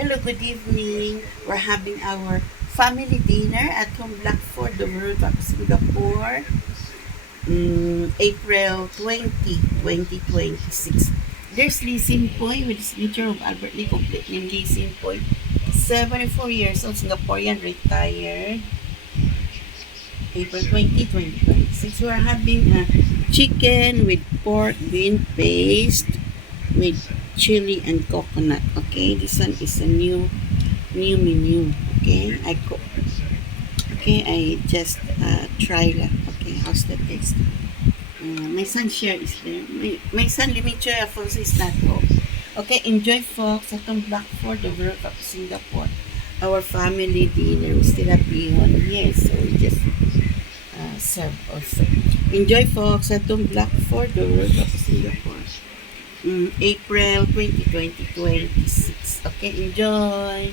Hello, good evening. We're having our family dinner at home Blackford, the World of Singapore, April 20, 2026. There's Lee Sin Poy with the signature of Albert Lee, complete name Lee Sin Poy, 74 years old, Singaporean, retired. April 20, 2026. We're having a chicken with pork bean paste with chili and coconut. Okay, this one is a new menu. Okay, I just try lang. Okay, how's the taste? My son share is there. My son Dimitri Alfonso is not home. Okay, enjoy folks atong Blackford, the World of Singapore. Our family dinner. We still have bihon here, so we just serve also. Enjoy folks atong Blackford, the World of Singapore. April 20, 2026. Okay, enjoy.